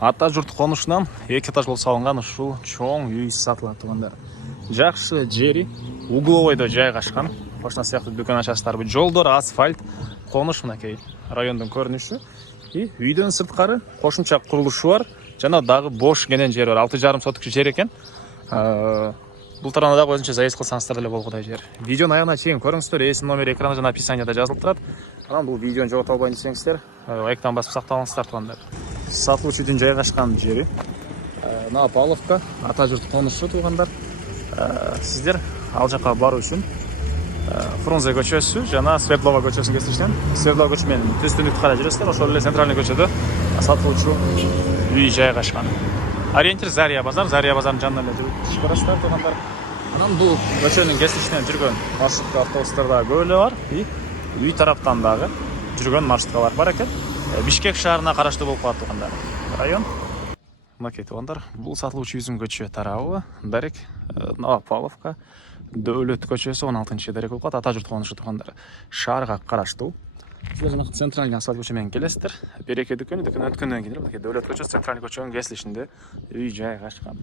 Ата жұрт қонышынан екі этаж болып салынған ушул чоң үй сатылат тугандар. Жакшы жери угловойдо жайгашкан. Кошна сыяктуу дүкөн ачасыздарбы. Жолдор асфальт, коныш мынакей райондун көрүнүшү. И үйдөн сырткары кошумча курулушу бар. Жана дагы бош кенен жер бар. 6,5 соток жер экен. Бул тарана дагы өзүнчө заезд кылсаңыздар деле болгудай жер. Видеонун аягына чейин көрүңүздөр. Эсим номери экрана жана описанияда жазылып турат. Анан бул видеону жогото албайын десеңиздер, лайктан басып сакталыңыздар тугандар. Сатылуучу үйдүн жайгашкан жери мына Павловка, ата журт конушу тугандар. Сиздер ал жака баруу үчүн Фрунзе көчөсү жана Светлова көчөсүн кесиштен Светлова көчө менен түстүндүктү карай жүрөсүздөр. Ошол эле центральный көчөдө сатылуучу үй жайгашкан. Ориентир Зария базар, Зария базарынын жанынан эле жүрүп барасыздар тугандар. Анан бул көчөнүн кесиштен жүргөн маршрутка автобустар дагы көп эле бар. И үй тараптан дагы жүргөн маршруткалар бар экен. Бишкек шаарына караштуу болуп калат тугандар. Район. Мынакей тугандар, бул сатылуучу үйдүн көчө тарабы Дарек, Павловка, Дөөлөт көчөсү 16-чы Дарек болуп калат. Ата журт конушу тугандар. Шаарга караштуу. Силер жана центральный асфальт көчө менен келесиздер. Береке дүкөнү өткөндөн кийин мынакей Дөөлөт көчөсү центральный көчөнүн кесилишинде үй жайгашкан.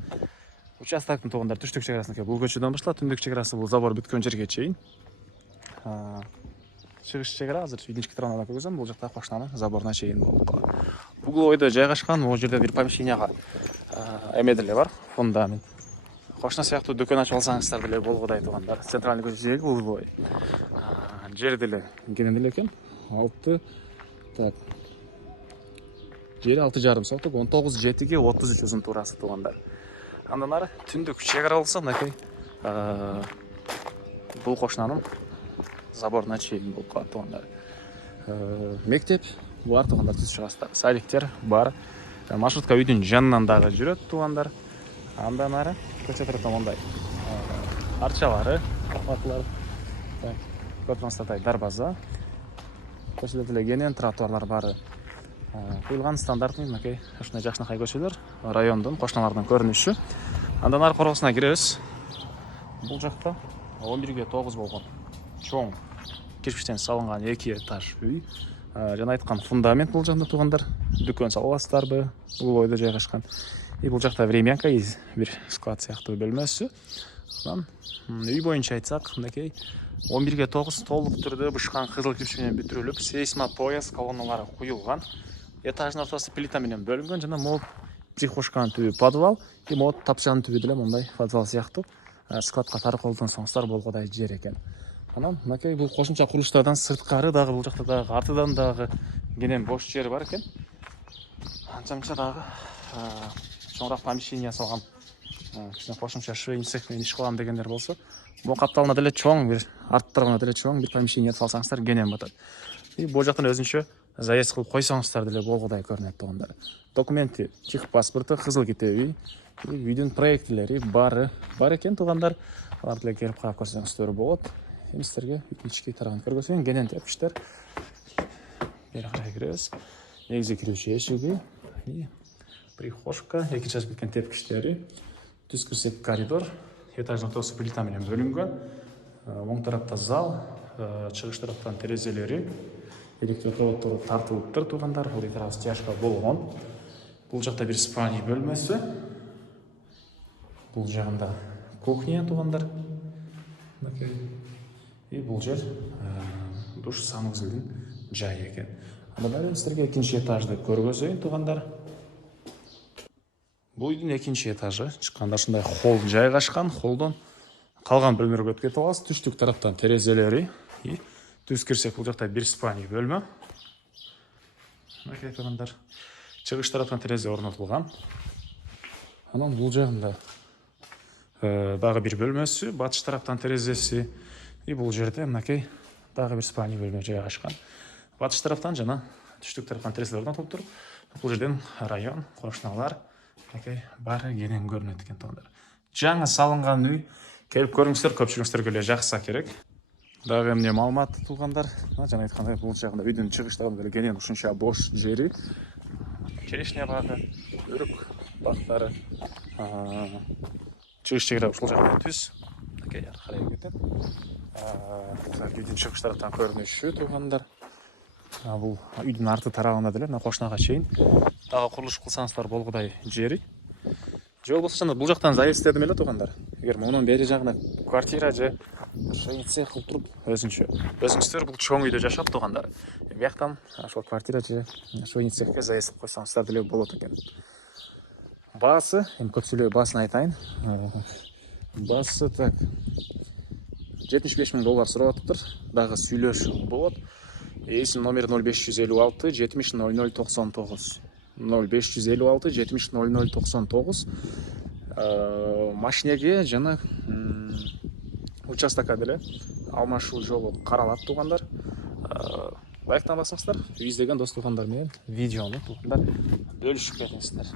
Участоктун тугандар түштүк чек арасында бул көчөдөн башталат, түндүк чек арасы бул забор бүткөн жерге чейин. Чыгыш чегара азыр үйдүн ички тарабына көргөзөм. Бул жакта кошнанын заборуна чейин болуп калат. Угловойдо жайгашкан, бул жерде бир помещенияга эме деле бар, фундамент. Кошна сыяктуу дүкөн ачып алсаңыздар деле болгудай тугандар. Центральный көчөдөгү угловой. Жер деле кенен эле экен. 6 так. Жери 6,5 соток, 19,7ге 33 узун туурасы тугандар. Андан ары түндүк чек ара болсо мынакей бул кошнанын заборуна чейин болуп калат тугандар. Мектеп бар тугандар, түз чыгасыздар. Садиктер бар. Маршрутка үйдүн жанынан дагы жүрөт тугандар. Андан ары көчө тараптан мондай арчалары, капатлар, көрүп дарбаза. Көчөлөр деле кенен, тротуарлар бары куюлган стандартный мынакей ушундай жакшынакай көчөлөр, райондун кошналардын көрүнүшү. Андан ары коросуна киребиз. Бул жакта 11ге 9 болгон чоң кирпичтен салынган 2 этаж үй. Жана айткан фундамент бул жакта тугандар. Дүкөн салып аласыздарбы? Угловойдо жайгашкан. И бул жакта времянка, бир склад сыяктуу бөлмөсү. Анан үй боюнча айтсак, мынакей 11ге 9 толук түрдө бышкан кызыл кирпич менен бүтүрүлүп, сейсмопояс колонналары куюлган. Этаждын ортосу плита менен бөлүнгөн жана могу прихожканын түбү подвал, и могу тапчанын түбү деле мындай подвал сыяктуу складка тары колдонсоңуздар болгудай жер экен. Анан мынакей бул кошумча курулуштардан сырткары дагы бул жакта дагы артыдан дагы кенен бош жер бар экен. Анча-мынча дагы чоңураак помещение салган. Кичине кошумча швейный цех менен иш кылам дегендер болсо, бул капталына деле чоң бир, арт тарабына деле чоң бир помещение салсаңыздар кенен батат. И бул жактан өзүнчө заезд кылып койсоңуздар деле болгудай көрүнөт тугандар. Документи, техпаспорту, кызыл китеби, үйдүн проектилери бар экен тугандар. Алар деле келип карап көрсөңүздөр болот. Эми сиздерге ички тарабын көргөзөйүн. Кенен тепкичтер. Бери карай киребиз. Негизи кирүүчү эшиги, прихожка, экинчи ачып кеткен тепкичтери. Түз кирсек коридор, этаждын ортосу плита менен бөлүнгөн. Оң тарапта зал, чыгыш тараптан терезелери, электропроводдору тартылыптыр тугандар. Бул тарап стяжка болгон. Бул жакта бир спальня бөлмөсү. Бул жагында кухня тугандар. И бул жер душ, санузелдин жайы экен. Андан ары сиздерге экинчи этажды көргөзөйүн тугандар. Бул үйдүн экинчи этажы. Чыкканда ушундай холл жайгашкан. Холлдон калган бөлмөлөргө өтүп кете аласыз. Түштүк тараптан терезелери. И түз кирсек бул жакта бир спальня бөлмө. Мынакей тугандар. Чыгыш тараптан терезе орнотулган. Анан бул жагында дагы бир бөлмөсү, батыш тараптан терезеси. И бул жерде мынакей дагы бир спальня бөлмө жайгашкан. Батыш тараптан жана түштүк тараптан терезелер орнотулуп туруп, бул жерден район, кошуналар мынакей баары кенен көрүнөт экен тугандар. Жаңы салынган үй, келип көрүңүздөр, көпчүлүгүңүздөргө эле жакса керек. Дагы эмне маалымат тугандар. Жана айткандай бул жагында үйдүн чыгыш тарабында деле кенен ушунча бош жери. Черешня багы, өрүк бактары. Чыгыш чегара ушул жакта түз. Мынакей ары карай кетет. Үйдүн чыгыш тараптан көрүнүшү тугандар. Бул үйдүн арты тарабында деле мына кошунага чейин дагы курулуш кылсаңыздар болгудай жери. Же болбосо жана бул жактан заезд дедим эле туугандар. Эгер монун бери жагына квартира же шойын цех кылып туруп өзүңүздөр бул чоң үйдө жашап туугандар. Бияктан ошол квартира же шойын цехке заезд кылып койсоңуздар деле болот экен. Баасы, эми көп сүйлөбөй баасын айтайын. Баасы так 75 000 доллар сурап атыптыр. Дагы сүйлөшүү болот. Эсим номери 0556 70 0099. 0556 70 0099. Машинеге жана участокко деле алмашуу жолу каралат туугандар. Лайктан басыңыздар, издеген дос туугандар менен видеону туугандар бөлүшүп кетиңиздер.